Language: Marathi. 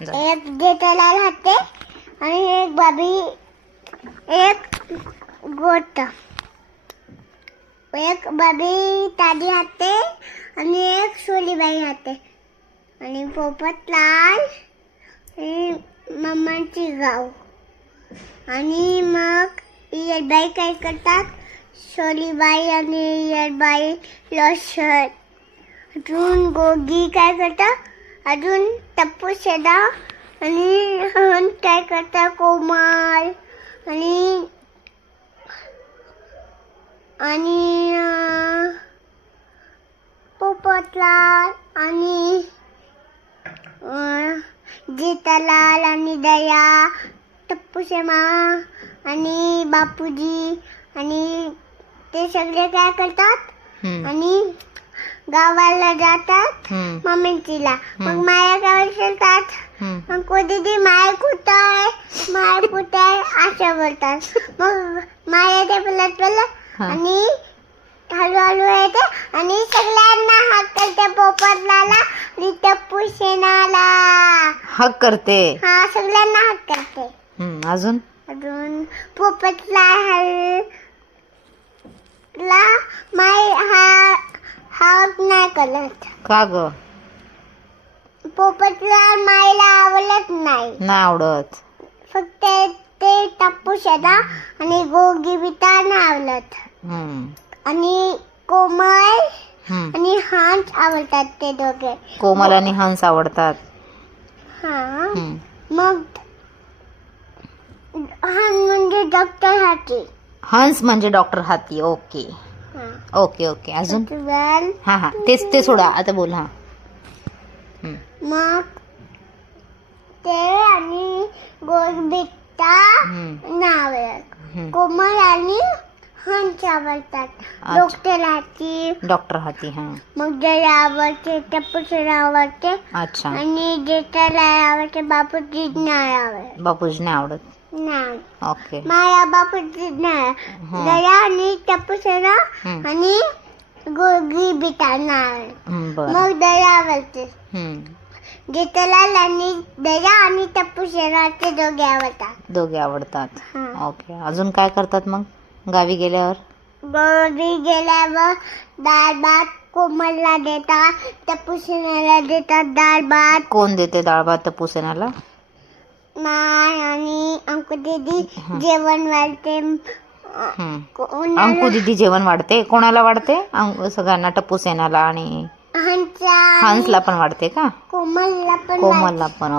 एक जेठालाल हाते आणि एक बाबी, एक गोट, एक बाबी ताडी हाते आणि एक सोलीबाई हाते आणि पोपटलाल आणि मम्माची गाव. आणि मग इयरबाई काय करतात, सोलीबाई आणि इयरबाई लॉशन. अजून गोगी काय करतात, अजून टप्पू शेदा आणि हंस काय करतात, कोमल आणि आणि पोपटलाल आणि जेठालाल आणि दया, टप्पू शेमा आणि बापूजी आणि ते सगळे काय करतात आणि गावाला जातात मम्मीला. मग माया गावाला येतात. मग को दीदी माय कुठं आहे, माय कुठे आहे असं बोलतात. मग माया ते बोलत आणि हळूहळू येते आणि सगळ्यांना हाक करते, पोपटलाला आणि टप्पू शेणाला हक करते. हा, सगळ्यांना हाक करते. अजून अजून पोपटला माय हाक नाही करत. का ग? पोपटला मायला आवडत नाही. आवडत. फक्त ते टप्पू शेदा आणि गोगी बिटा नाही आवडत. आणि कोमल आणि हंस आवडतात, ते दोघे. कोमल आणि हंस आवडतात. हा, मग हंस म्हणजे डॉक्टर हाती. हंस म्हणजे डॉक्टर हाती. Okay okay okay. अजून हा हा तेच ते सोडा, आता बोल. हा, मग ते आणि गोबिटा नाव, कोमल आणि हंस आवडतात. डॉक्टर हाती. हा, मग जया आवडते, टप्पू शेणा आवडते. अच्छा. आणि जेठालाल आवडते, बापूजी नाही आवडत. बापूजी नाही आवडत. नाही. ओके. माया बापूजी नाही. जया आणि टप्पू शेणा आणि गोगी बिटा नाही. मग दया आवडते. जेठालाल आणि दया आणि टप्पू शेणा ते दोघे आवडतात. ओके. अजून काय करतात मग गावी गेल्यावर? गावी गेल्यावर डाळ भात कोमलला देतात, टप्पू शेणाला देतात डाळ भात. कोण देते डाळ भात टप्पू शेणाला? माय आणि अंकु दीदी जेवण वाढते. अंकु दीदी जेवण वाढते. कोणाला वाढते? सगळ्यांना, टप्पू शेणाला आणि हंसला पण वाढते का? कोमलला पण.